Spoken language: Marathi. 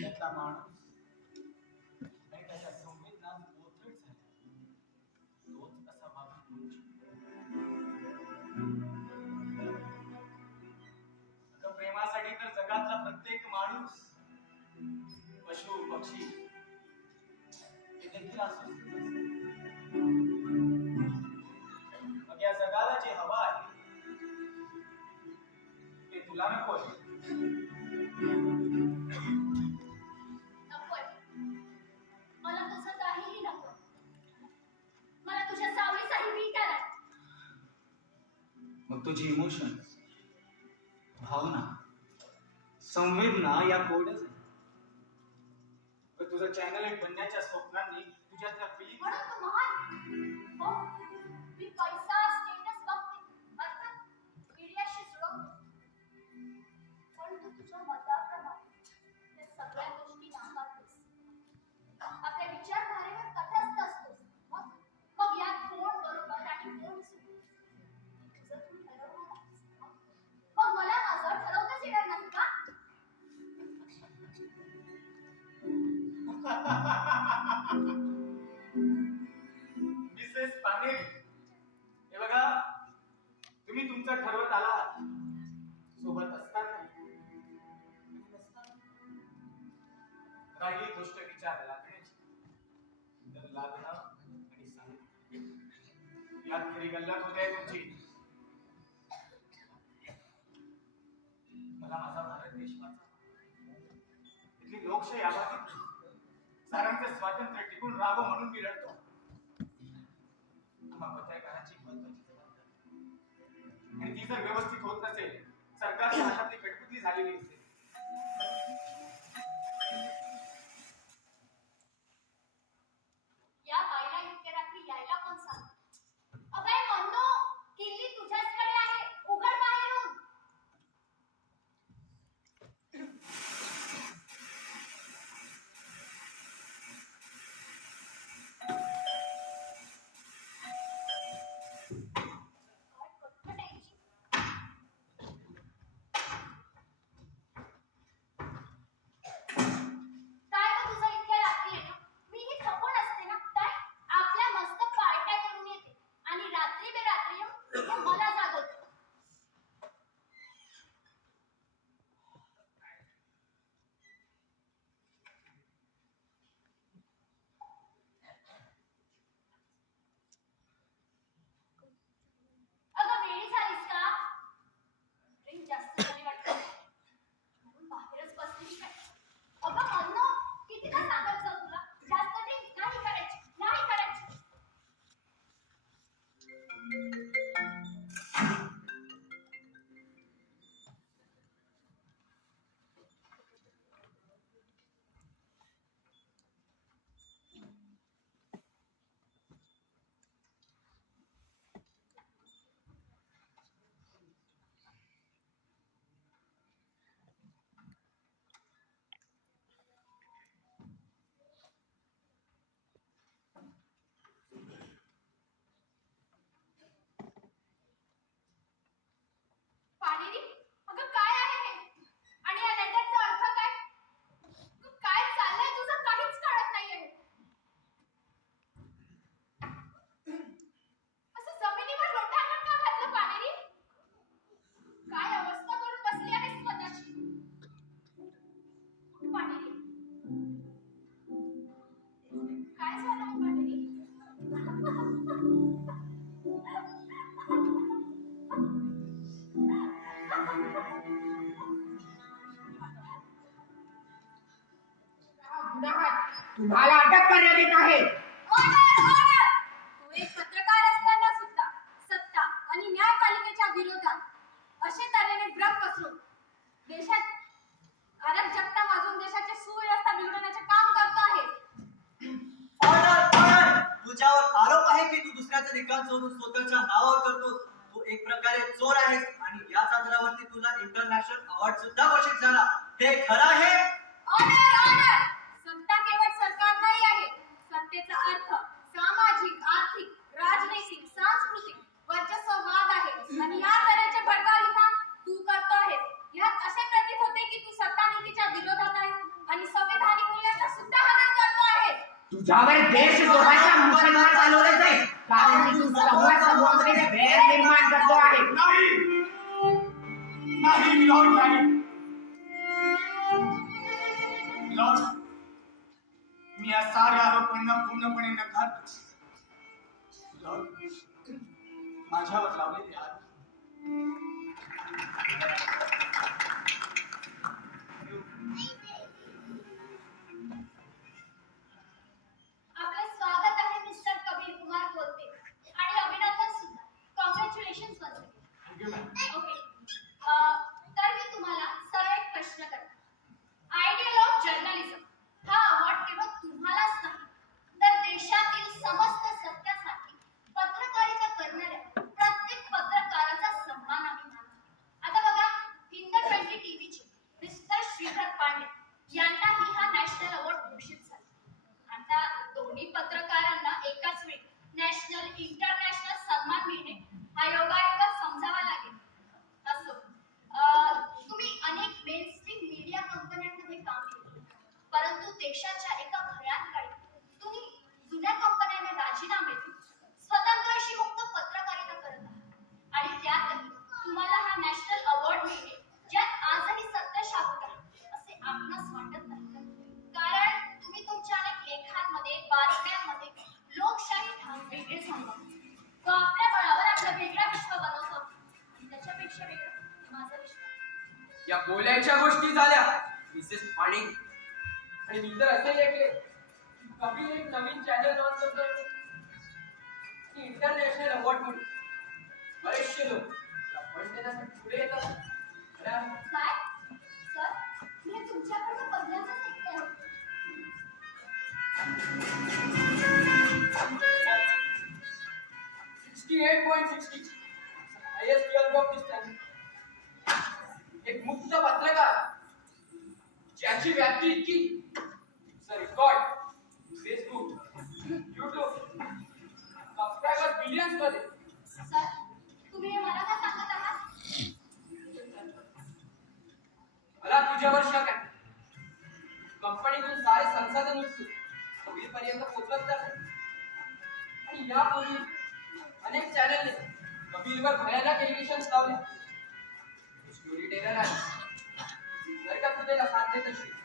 त्यातला माणूस आणि त्याच्या संवेदना झाल्या तोच असा प्रेमासाठी तर जगातला प्रत्येक माणूस पशु पक्षी हे देखील असू मग तुझी इमोशन भावना संवेदना या कोडच आहेत तुझं चॅनल एक बनण्याच्या स्वप्नांनी तुझ्यातल्या फिलिंग मिसेस पाटील हे बघा तुम्ही तुमचं ठरवत आलात. सोबत असताना. तुम्ही राहिली गोष्ट विचार लागण्याची. तर लागणं आणि सांगणं. यात खरी गल्लत होते तुमची. मला माझा भारत देश वाचा. इथली लोकशाही आभासी सारांचं स्वातंत्र्य टिकून राहावं म्हणून मी लढतो आणि ती जर व्यवस्थित होत नसेल सरकारच्या हातातली कटपुतली झालेली असेल तुम्हाला अटक करण्यात येत आहे. ऑर्डर ऑर्डर तो एक पत्रकार असताना सुद्धा सत्ता आणि न्यायपालिकेच्या विरोधात असे तऱ्हेने भ्रम पसरून देशात अराजकता माजून देशाची सुव्यवस्था बिघडवण्याचे काम करतो आहे. ऑर्डर ऑर्डर तुझ्यावर आरोप आहे की तू दुसऱ्याचं ठिकाण सोडून स्वतःच्या नावावर करतोस तू एक प्रकारे चोर आहेस आणि याच आधारावरती तुला इंटरनॅशनल अवॉर्ड सुद्धा घोषित झाला. हे खरं आहे? ऑर्डर ऑर्डर सामाजिक आर्थिक राजनैतिक सांस्कृतिक वरचे संवाद आहे. आणि या तऱ्हेचे भडकाव इथं तू करतो आहे यात असे प्रतीत होते की तू सत्तानिधीच्या विरोधात आहे आणि संविधानिक मूल्यांचा सुद्धा हनन करतो आहे तुझ्यावर देश द्रोहाचा मुसलमान चालवला जाईल कारण की तू समूह समूहामध्ये भेद निर्माण करतो आहे. नाही. नाही लॉर्ड नाही. लॉर्ड मी या साऱ्या आरोपांना पूर्णपणे नकार माझ्यावर लावलेली देशाच्या एका भयान काळी तुम्ही जुन्या कंपन्यांना राजीनामे स्वतंत्र अशी मुक्त पत्रकारिता करत आहात. आणि त्यातही तुम्हाला हा नॅशनल अवॉर्ड मिळणे ज्यात आजही सत्य शाबूत आहे असे आपणास वाटत नाही. कारण तुम्ही तुमच्या अनेक लेखांमध्ये बातम्यांमध्ये लोकशाही ठाम वेगळे सांगा. तो आपल्या बळावर आपलं वेगळा विश्व बनवतो. त्याच्यापेक्षा वेगळं माझं विश्व या बोलायच्या गोष्टी झाल्या. आणि मी तर असे ऐकले की कपिल एक नवीन चॅनल लॉन्च करतोय. आणि इंटरनॅशनल अवॉर्ड म्हणून. बरेचसे लोक. फंड देण्यासाठी पुढे येतात. काय? सर मी तुमच्याकडनं पहिल्यांदाच ऐकते sixty eight point sixty of this एक मुक्त पत्रकार. ज्याची व्याप्ती इतकी? रेकॉर्ड फेसबुक युट्यूब सबस्क्रायबर बिलियन्समध्ये. सर तुम्ही हे मला का सांगत आहात? मला तुझ्यावर शक आहे. कंपनीतून सारे संसाधन उचलून कबीरपर्यंत पोहोचत नाही. आणि यापूर्वी अनेक चॅनलने कबीरवर भयानक एलिगेशन लावले. स्टोरी टेलर आहे. Mereka sudah santai tersebut.